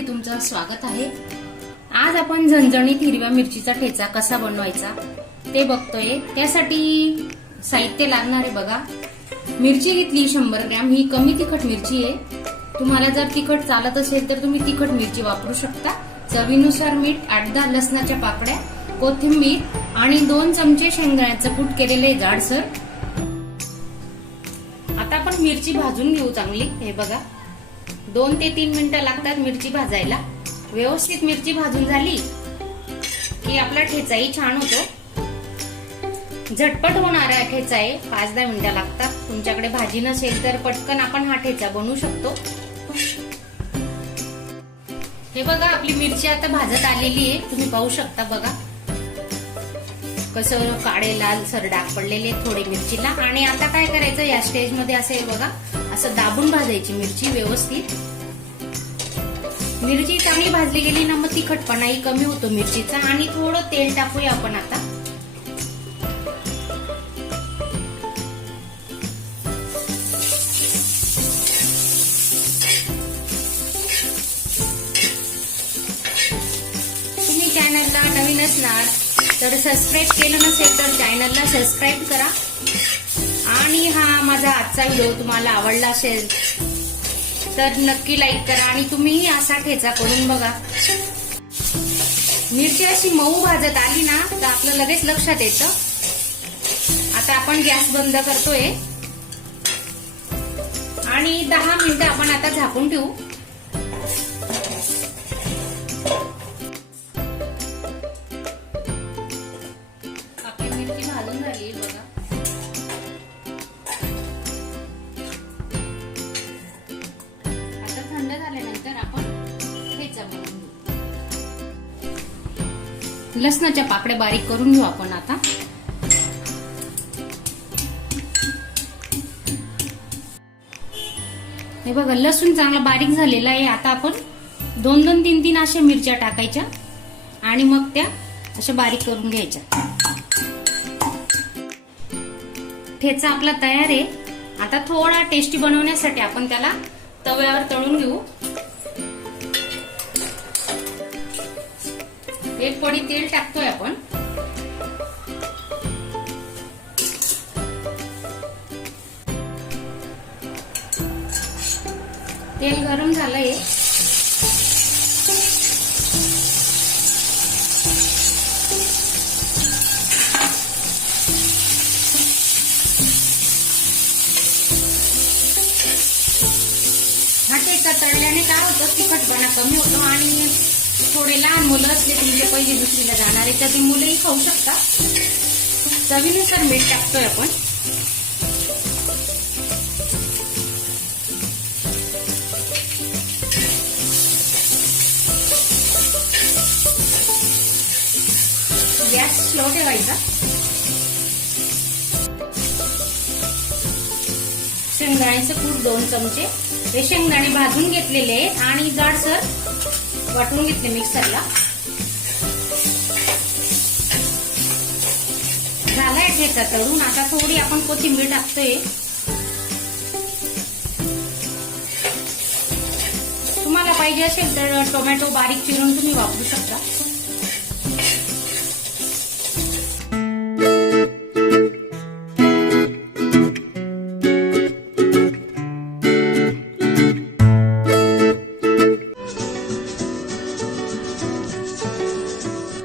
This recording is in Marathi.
तुमचं स्वागत आहे. आज आपण झणझणीत हिरव्या मिरचीचा ठेचा कसा बनवायचा ते बघतोय. त्यासाठी साहित्य लागणार आहे बघा. मिरची घेतली शंभर ग्रॅम ही कमी तिखट मिरची आहे. तुम्हाला जर तिखट चालत असेल तर तुम्ही तिखट मिरची वापरू शकता. चवीनुसार मीठ आठ दहा लसणाच्या पाकड्या कोथिंबीर आणि दोन चमचे शेंगदाण्याचं कूट केलेले जाडसर. आता आपण मिरची भाजून घेऊ चांगली. हे बघा. दोन ते तीन मिनिटं लागतात मिरची भाजायला. व्यवस्थित मिरची भाजून झाली की आपला ठेचाही छान होतो. झटपट होणारा ठेचा आहे पाच दहा मिनिटं लागतात. तुमच्याकडे भाजी नसेल तर पटकन आपण हा ठेचा बनवू शकतो. हे बघा आपली मिरची आता भाजत आलेली आहे. तुम्ही पाहू शकता बघा. कसं काळे लाल सर डाग पडलेले थोडे मिरचीला. आणि आता काय करायचं या स्टेजमध्ये असेल बघा असं दाबून भाजायची मिरची व्यवस्थित. मिरची चांगली भाजली गेली ना मग तिखटपणाही कमी होतो मिरचीचा. आणि थोडं तेल टाकूया आपण आता. तुम्ही चॅनलला नवीन असणार तर सबस्क्राईब केलं नसेल तर चॅनलला सबस्क्राईब करा. आणि हा माझा आजचा व्हिडिओ तुम्हाला आवडला असेल तर नक्की लाईक करा आणि तुम्हीही असा ठेचा करून बघा. मिरची अशी मऊ भाजत आली ना तर आपलं लगेच लक्षात येतं. आता आपण गॅस बंद करतोय. आणि दहा मिनिटं आपण आता झाकून ठेवू. लसणाच्या पाकड्या बारीक करून घेऊ आपण आता. हे बघा लसूण चांगला बारीक झालेला आहे. आता आपण दोन दोन तीन तीन अशा मिरच्या टाकायच्या आणि मग त्या अशा बारीक करून घ्यायच्या. ठेचा आपला तयार आहे. आता थोडा टेस्टी बनवण्यासाठी आपण त्याला तव्यावर तळून घेऊ. एक पडी तेल टाकतोय आपण तेल गरम झालंय हा टेका तळल्याने काय होतं तिखटपणा कमी होतो आणि थोडे लहान मुलं असले तुमचे पहिली दुसरीला जाणारे तर मुलंही खाऊ शकतात. चवीनुसार मीठ टाकतोय आपण. गॅस स्लो ठेवायचा. शेंगदाण्याचे कूट दोन चमचे. हे शेंगदाणे भाजून घेतलेले आहेत आणि जाडसर वाटून घेतले मिक्सरला. झालाय ठेचा तळून. आता थोडी आपण कोथिंबीर टाकतोय. तुम्हाला पाहिजे असेल तर टोमॅटो बारीक चिरून तुम्ही वापरू शकता.